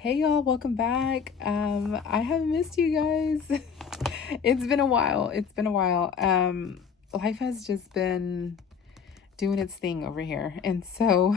Hey y'all, welcome back. I have missed you guys. It's been a while. It's been a while. Life has just been doing its thing over here. And so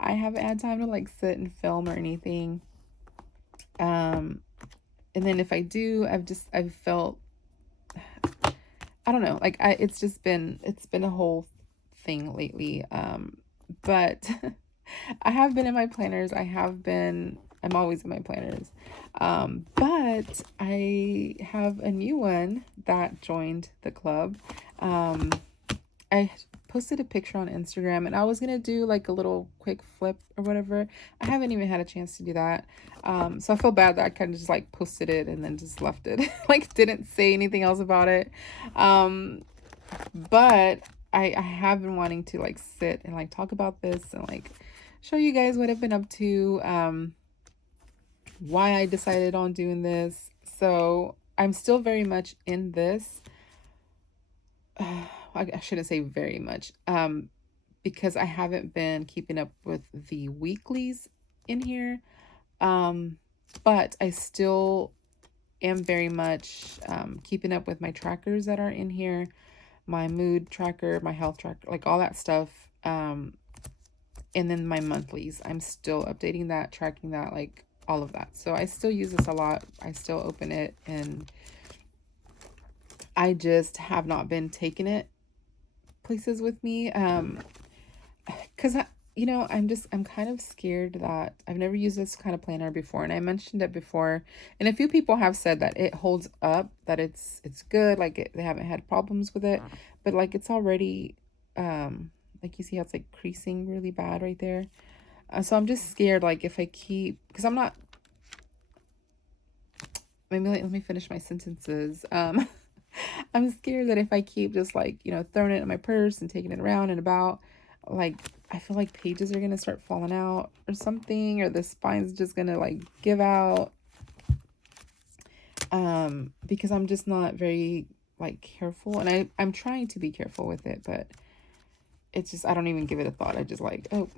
I haven't had time to like sit and film or anything. Um, and then if I do, I've felt I don't know, like it's been a whole thing lately. But I have been in my planners. I'm always in my planners. But I have a new one that joined the club. Um, I posted a picture on Instagram and I was gonna do like a little quick flip or whatever. I haven't even had a chance to do that. So I feel bad that I kind of just like posted it and then just left it. Like didn't say anything else about it. Um, but I have been wanting to like sit and like talk about this and like show you guys what I've been up to, why I decided on doing this. So I'm still very much in this. I shouldn't say very much, because I haven't been keeping up with the weeklies in here. Um, but I still am very much keeping up with my trackers that are in here, my mood tracker, my health tracker, like all that stuff. And then my monthlies. I'm still updating that, tracking that, like all of that. So I still use this a lot. I still open it and I just have not been taking it places with me. Cause I'm kind of scared that I've never used this kind of planner before. And I mentioned it before. And a few people have said that it holds up, that it's good. Like they haven't had problems with it, but like it's already, like you see how it's like creasing really bad right there. So I'm just scared, like if I keep, because I'm not, maybe let me finish my sentences. I'm scared that if I keep just like, throwing it in my purse and taking it around and about, like, I feel like pages are going to start falling out or something, or the spine's just going to like give out. Because I'm just not very like careful, and I'm trying to be careful with it, but it's just, I don't even give it a thought. I just like, oh,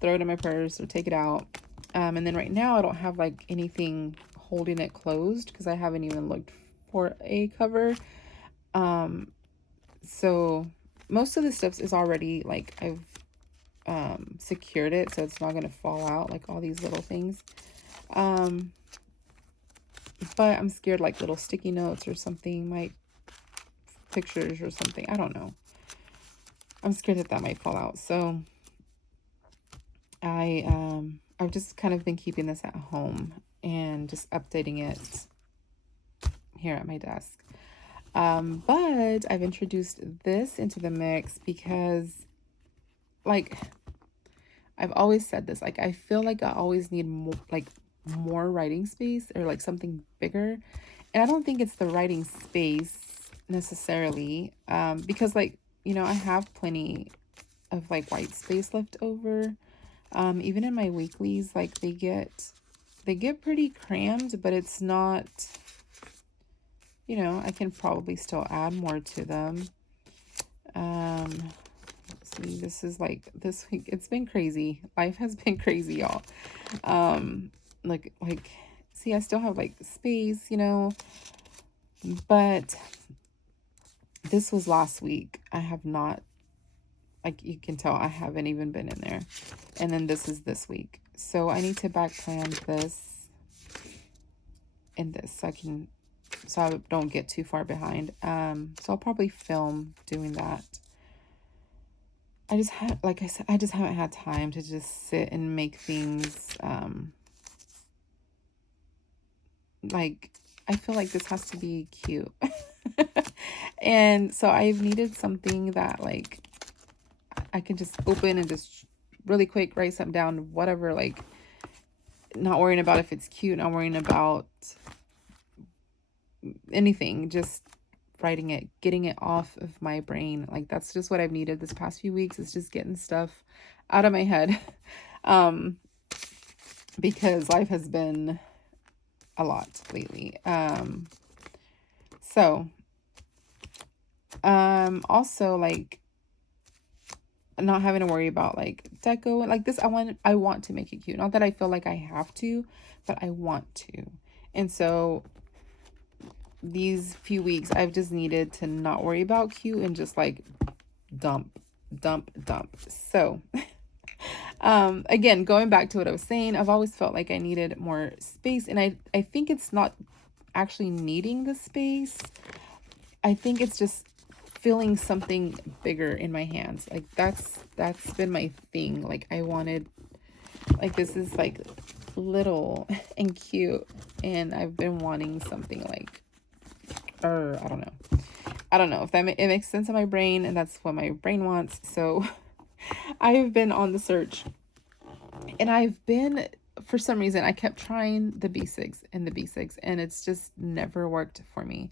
throw it in my purse or take it out. And then right now I don't have like anything holding it closed because I haven't even looked for a cover. So most of the stuff is already like I've secured it, so it's not gonna fall out, like all these little things. Um, but I'm scared like little sticky notes or something might, pictures or something. I don't know. I'm scared that that might fall out. So I've just kind of been keeping this at home and just updating it here at my desk. But I've introduced this into the mix because, like, I've always said this, like, I feel like I always need more writing space or like something bigger. And I don't think it's the writing space necessarily, because like, I have plenty of like white space left over. Even in my weeklies, like they get pretty crammed, but it's not, I can probably still add more to them. Let's see, this is like this week. It's been crazy. Life has been crazy, y'all. Like, see, I still have like space, but this was last week. I have not, like you can tell, I haven't even been in there. And then this is this week. So I need to back plan this and this so I don't get too far behind. So I'll probably film doing that. Like I said, I just haven't had time to just sit and make things, like, I feel like this has to be cute. And so I've needed something that like I can just open and just really quick write something down, whatever, like not worrying about if it's cute, not worrying about anything, just writing it, getting it off of my brain. Like that's just what I've needed this past few weeks, is just getting stuff out of my head. um because life has been a lot lately. So also like not having to worry about like deco like this. I want to make it cute. Not that I feel like I have to, but I want to. And so these few weeks I've just needed to not worry about cute and just like dump, dump, dump. So again, going back to what I was saying, I've always felt like I needed more space, and I think it's not actually needing the space. I think it's just feeling something bigger in my hands. Like that's been my thing. Like I wanted, like this is like little and cute, and I've been wanting something like, or I don't know if it makes sense in my brain, and that's what my brain wants. So I've been on the search, and I've been, for some reason, I kept trying the B6 and the B6, and it's just never worked for me.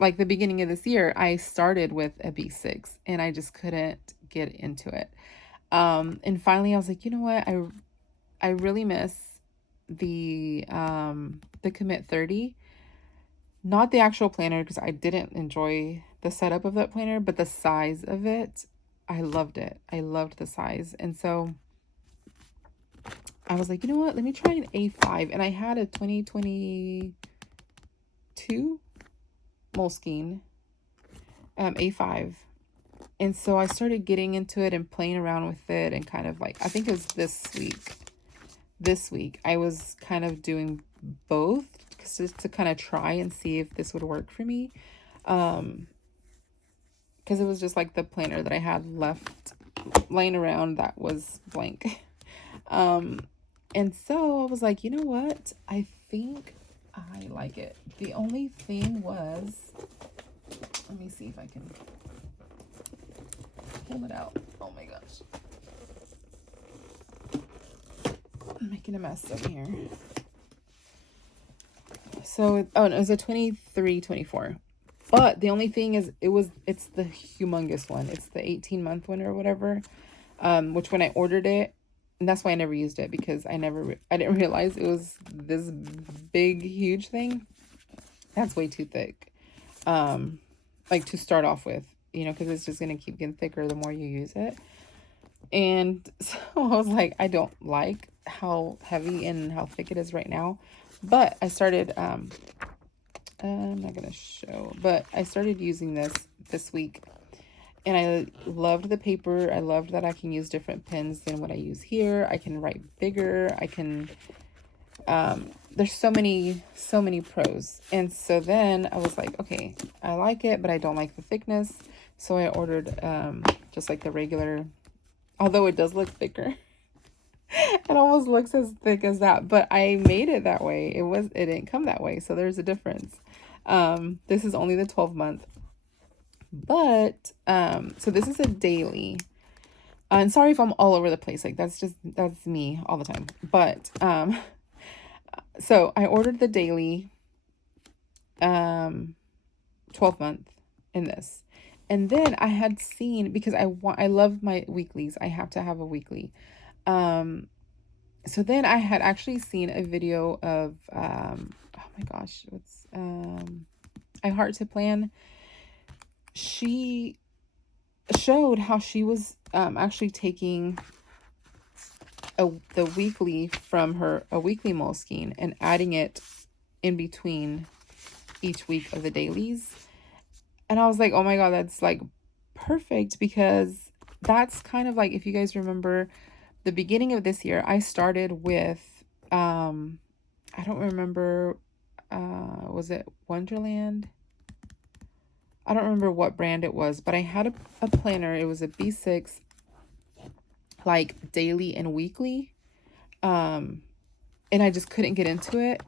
Like the beginning of this year, I started with a B6 and I just couldn't get into it. And finally I was like, you know what? I really miss the Commit 30. Not the actual planner, because I didn't enjoy the setup of that planner, but the size of it, I loved it. I loved the size. And so I was like, you know what? Let me try an A5. And I had a 2022 Moleskine A5. And so I started getting into it and playing around with it, and kind of like, I think it was this week I was kind of doing both just to kind of try and see if this would work for me. Because it was just like the planner that I had left laying around that was blank. And so I was like, you know what? I think I like it. The only thing was, let me see if I can pull it out. Oh my gosh. I'm making a mess over here. So, oh, no, it was a 23-24. But the only thing is, it's the humongous one. It's the 18-month one or whatever. Which when I ordered it, and that's why I never used it, because I didn't realize it was this big, huge thing. That's way too thick. Like to start off with, you know, because it's just going to keep getting thicker the more you use it. And so I was like, I don't like how heavy and how thick it is right now. But I started, I'm not going to show, but I started using this week. And I loved the paper. I loved that I can use different pens than what I use here. I can write bigger. I can, there's so many pros. And so then I was like, okay, I like it, but I don't like the thickness. So I ordered, just like the regular, although it does look thicker. It almost looks as thick as that, but I made it that way. It didn't come that way. So there's a difference. This is only the 12-month. But so this is a daily, and sorry if I'm all over the place, like that's me all the time. But so I ordered the daily 12-month in this, and then I had seen, because I love my weeklies, I have to have a weekly. So then I had actually seen a video of oh my gosh, what's I Heart to Plan. She showed how she was actually taking the weekly from a weekly Moleskine and adding it in between each week of the dailies. And I was like, oh my God, that's like perfect, because that's kind of like, if you guys remember the beginning of this year, I started with, I don't remember, was it Wonderland? I don't remember what brand it was, but I had a planner. It was a B6, like daily and weekly. And I just couldn't get into it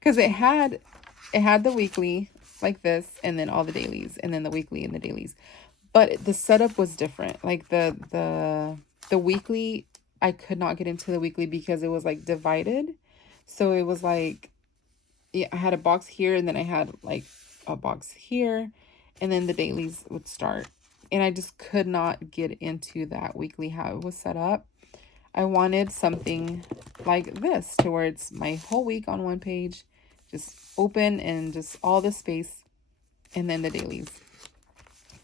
because it had the weekly like this, and then all the dailies, and then the weekly and the dailies. But the setup was different. Like the weekly, I could not get into the weekly because it was like divided. So it was like, yeah, I had a box here, and then I had like a box here, and then the dailies would start, and I just could not get into that weekly, how it was set up. I wanted something like this, to where it's my whole week on one page, just open, and just all the space, and then the dailies.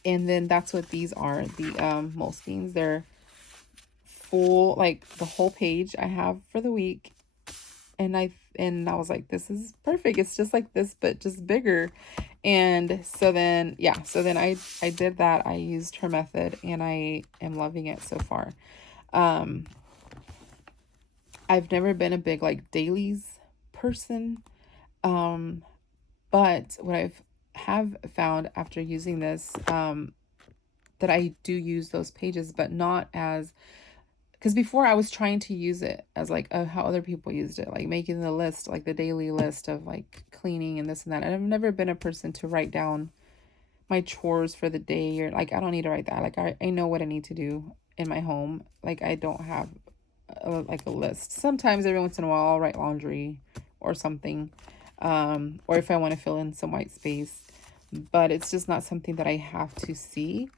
And then that's what these are, the Moleskines. They're full, like the whole page I have for the week. And I was like, this is perfect. It's just like this, but just bigger. And so then, yeah, so then I did that. I used her method and I am loving it so far. Um, I've never been a big like dailies person. Um, but what have found after using this, that I do use those pages, but not as, because before I was trying to use it as like how other people used it, like making the list, like the daily list of like cleaning and this and that. And I've never been a person to write down my chores for the day, or like I don't need to write that. Like I know what I need to do in my home. Like I don't have like a list. Sometimes every once in a while I'll write laundry or something, or if I want to fill in some white space, but it's just not something that I have to see.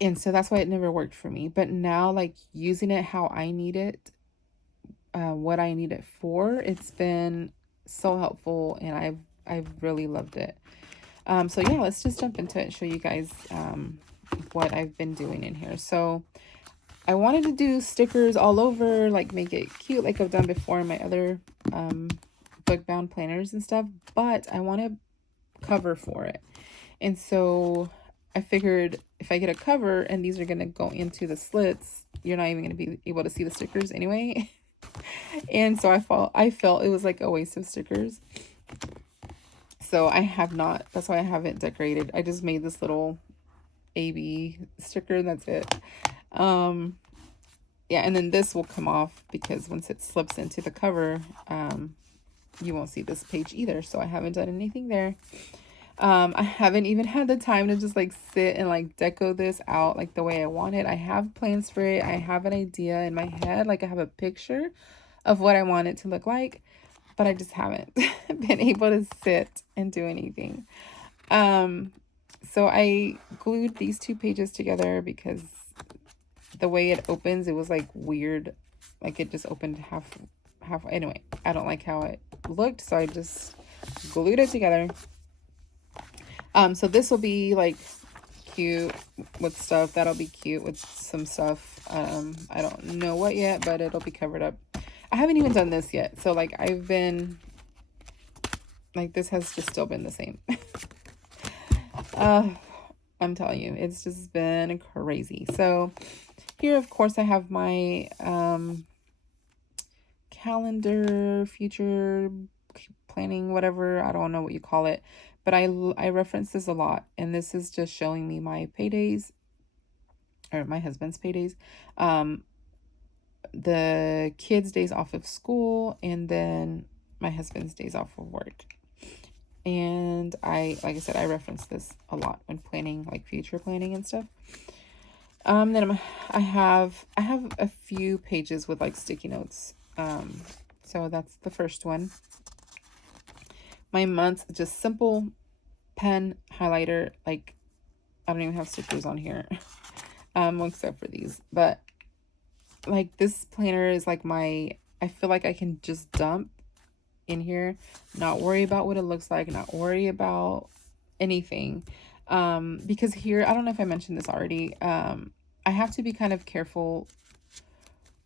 And so that's why it never worked for me. But now, like using it how I need it, what I need it for, it's been so helpful, and I've really loved it. So yeah, let's just jump into it and show you guys what I've been doing in here. So I wanted to do stickers all over, like make it cute like I've done before in my other book bound planners and stuff, but I want a cover for it. And so I figured if I get a cover and these are going to go into the slits, you're not even going to be able to see the stickers anyway. And so I felt it was like a waste of stickers. So I have not, that's why I haven't decorated. I just made this little AB sticker. That's it. Yeah, and then this will come off because once it slips into the cover, you won't see this page either. So I haven't done anything there. I haven't even had the time to just like sit and like deco this out like the way I want it. I have plans for it. I have an idea in my head. Like I have a picture of what I want it to look like, but I just haven't been able to sit and do anything. So I glued these two pages together because the way it opens, it was like weird. Like it just opened half. Anyway, I don't like how it looked, so I just glued it together. So this will be like cute with stuff. That'll be cute with some stuff. I don't know what yet, but it'll be covered up. I haven't even done this yet. So like I've been, like this has just still been the same. I'm telling you, it's just been crazy. So here, of course, I have my calendar, future planning, whatever. I don't know what you call it. But I reference this a lot. And this is just showing me my paydays, or my husband's paydays. The kids' days off of school, and then my husband's days off of work. And like I said, I reference this a lot when planning, like future planning and stuff. Then I have a few pages with like sticky notes. So that's the first one. My month, just simple pen highlighter. Like I don't even have stickers on here, except for these. But like this planner is like I feel like I can just dump in here, not worry about what it looks like, not worry about anything. Because here, I don't know if I mentioned this already, I have to be kind of careful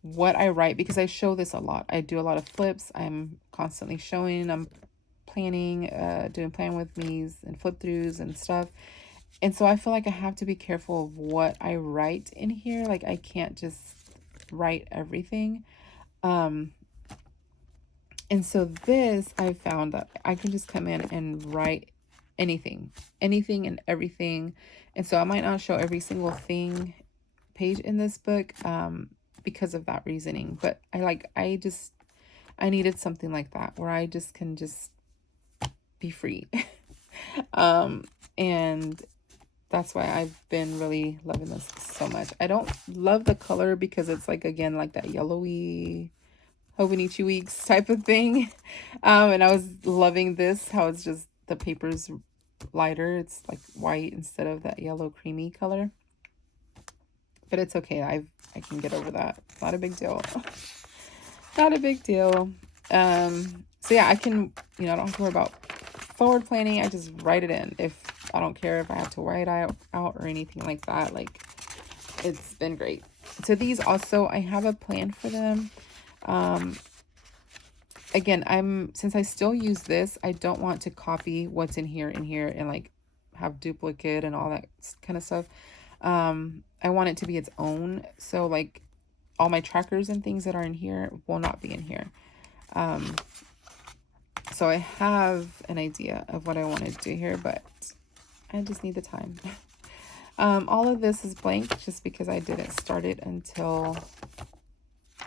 what I write because I show this a lot. I do a lot of flips. I'm constantly showing, I'm planning, doing plan with me's and flip throughs and stuff. And so I feel like I have to be careful of what I write in here. Like I can't just write everything. And so this, I found that I can just come in and write anything and everything. And so I might not show every single thing page in this book, because of that reasoning. But I needed something like that where I just can just be free. And that's why I've been really loving this so much. I don't love the color because it's like, again, like that yellowy Hobonichi Weeks type of thing. And I was loving this, how it's just the paper's lighter. It's like white instead of that yellow creamy color. But it's okay. I can get over that. Not a big deal. Not a big deal. So yeah, I can, I don't have to worry about forward planning. I just write it in. If I don't care if I have to write out or anything like that. Like, it's been great. So these also, I have a plan for them. Again, since I still use this, I don't want to copy what's in here and like have duplicate and all that kind of stuff. I want it to be its own. So like all my trackers and things that are in here will not be in here. So I have an idea of what I want to do here, but I just need the time. All of this is blank just because I didn't start it until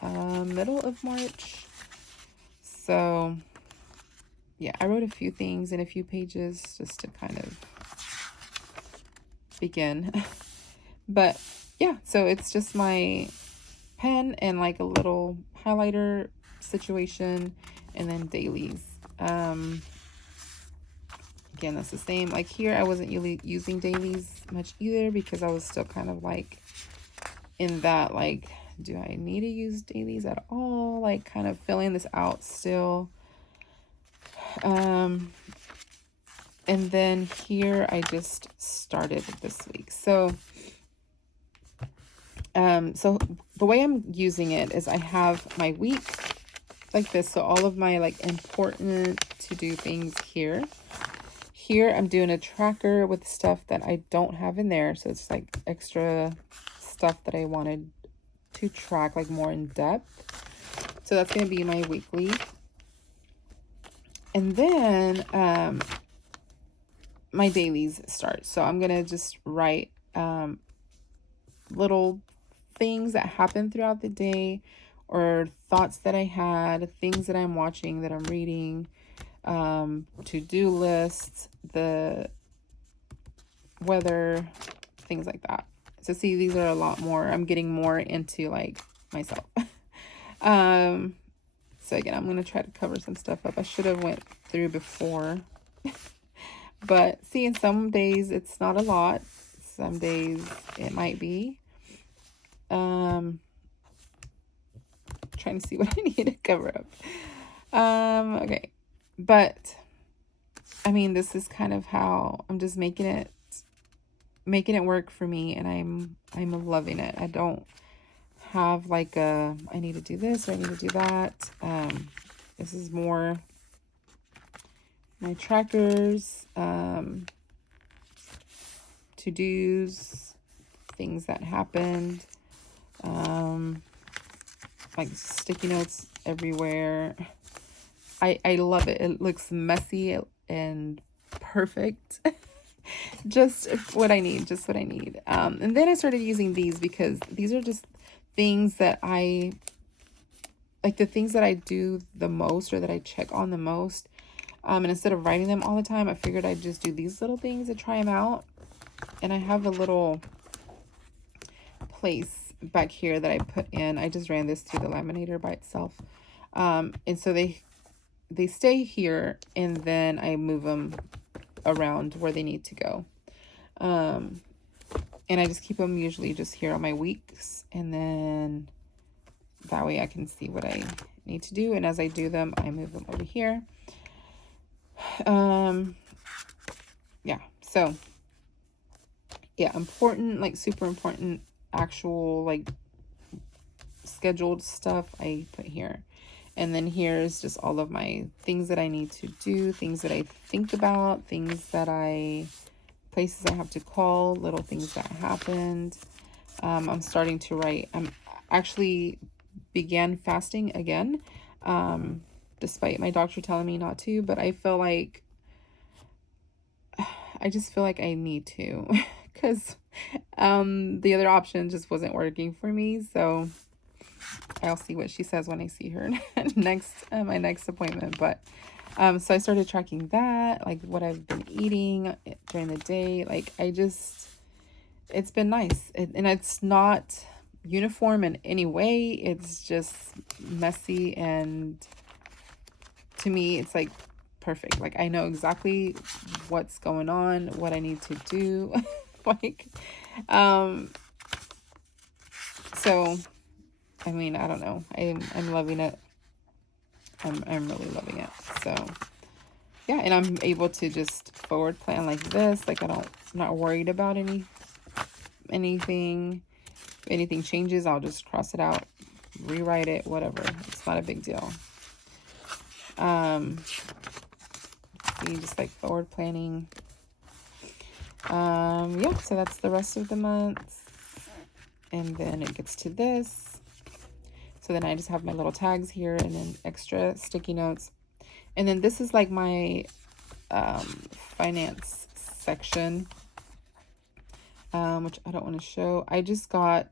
middle of March. So yeah, I wrote a few things in a few pages just to kind of begin. But yeah, so it's just my pen and like a little highlighter situation, and then dailies. Again, that's the same. Like here, I wasn't really using dailies much either because I was still kind of like in that, like, do I need to use dailies at all? Like kind of filling this out still. And then here I just started this week. So so the way I'm using it is I have my week like this. So all of my like important to do things here. Here I'm doing a tracker with stuff that I don't have in there. So it's like extra stuff that I wanted to track like more in depth. So that's going to be my weekly. And then my dailies start. So I'm going to just write little things that happen throughout the day, or thoughts that I had, things that I'm watching, that I'm reading, to-do lists, the weather, things like that. So see, these are a lot more. I'm getting more into like myself. So again, I'm going to try to cover some stuff up. I should have went through before. But see, in some days it's not a lot. Some days it might be. Trying to see what I need to cover up. Okay. But I mean, this is kind of how I'm just making it work for me, and I'm loving it. I don't have like I need to do this or I need to do that. This is more my trackers, to-dos, things that happened, like sticky notes everywhere. I love it. It looks messy and perfect. Just what I need, and then I started using these because these are just things that I like, the things that I do the most or that I check on the most. And instead of writing them all the time, I figured I'd just do these little things and try them out. And I have a little place back here that I put in. I just ran this through the laminator by itself. And so they stay here, and then I move them around where they need to go. And I just keep them usually just here on my weeks, and then that way I can see what I need to do. And as I do them, I move them over here. Yeah, so yeah, important, like super important, actual like scheduled stuff I put here. And then here's just all of my things that I need to do, things that I think about, places I have to call, little things that happened. I'm starting to write. I'm actually began fasting again, despite my doctor telling me not to, but I just feel like I need to, because the other option just wasn't working for me. So I'll see what she says when I see her next, my next appointment. But so I started tracking that, like what I've been eating during the day. Like it's been nice. And it's not uniform in any way. It's just messy, and to me it's like perfect. Like I know exactly what's going on, what I need to do. Like so I mean, I don't know. I'm loving it. I'm really loving it. So yeah, and I'm able to just forward plan like this. Like I'm not worried about anything. If anything changes, I'll just cross it out, rewrite it, whatever. It's not a big deal. See, just like forward planning. Yeah, so that's the rest of the month. And then it gets to this. So then I just have my little tags here and then extra sticky notes. And then this is like my finance section, which I don't want to show. I just got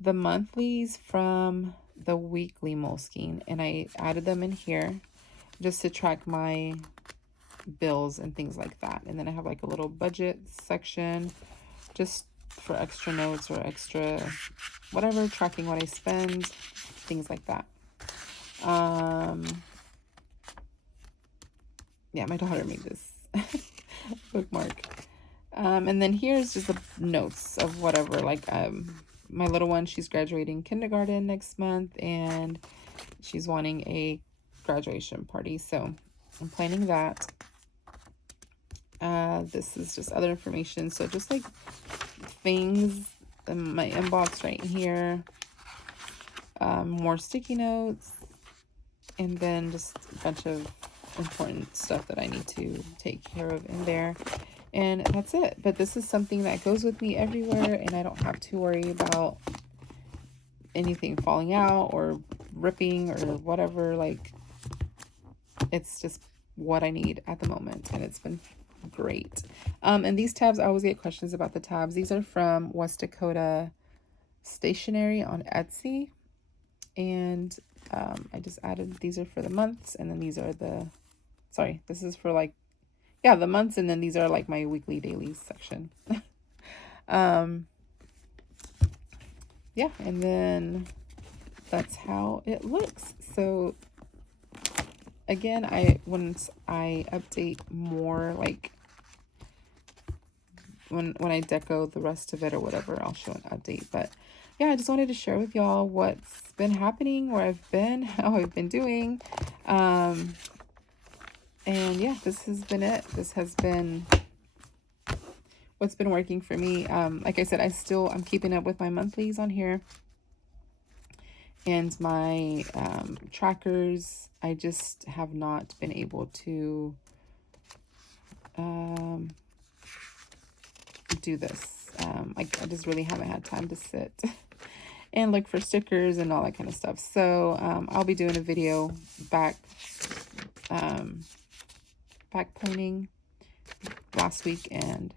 the monthlies from the weekly Moleskine, and I added them in here just to track my bills and things like that. And then I have like a little budget section just for extra notes or extra whatever, tracking what I spend, things like that. Yeah, my daughter made this bookmark. And then here's just the notes of whatever, like my little one, she's graduating kindergarten next month and she's wanting a graduation party, so I'm planning that. This is just other information, so just like things in my inbox right here, more sticky notes, and then just a bunch of important stuff that I need to take care of in there. And that's it. But this is something that goes with me everywhere, and I don't have to worry about anything falling out or ripping or whatever. Like, it's just what I need at the moment, and it's been great. And these tabs, I always get questions about the tabs. These are from West Dakota Stationery on Etsy, and I just added, these are for the months, and then these are the, sorry, this is for like, yeah, the months, and then these are like my weekly dailies section. Yeah, and then that's how it looks. So again, once I update more, like when I deco the rest of it or whatever, I'll show an update. But yeah, I just wanted to share with y'all what's been happening, where I've been, how I've been doing. And yeah, this has been it. This has been what's been working for me. Like I said, I'm keeping up with my monthlies on here and my trackers. I just have not been able to do this. I just really haven't had time to sit and look for stickers and all that kind of stuff. So I'll be doing a video back planning last week and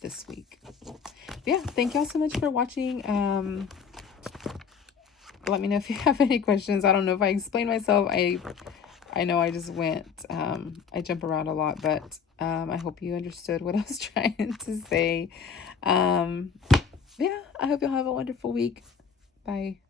this week. But yeah, thank y'all so much for watching. Let me know if you have any questions. I don't know if I explained myself. I know I just went, I jump around a lot, but I hope you understood what I was trying to say. Yeah, I hope you'll have a wonderful week. Bye.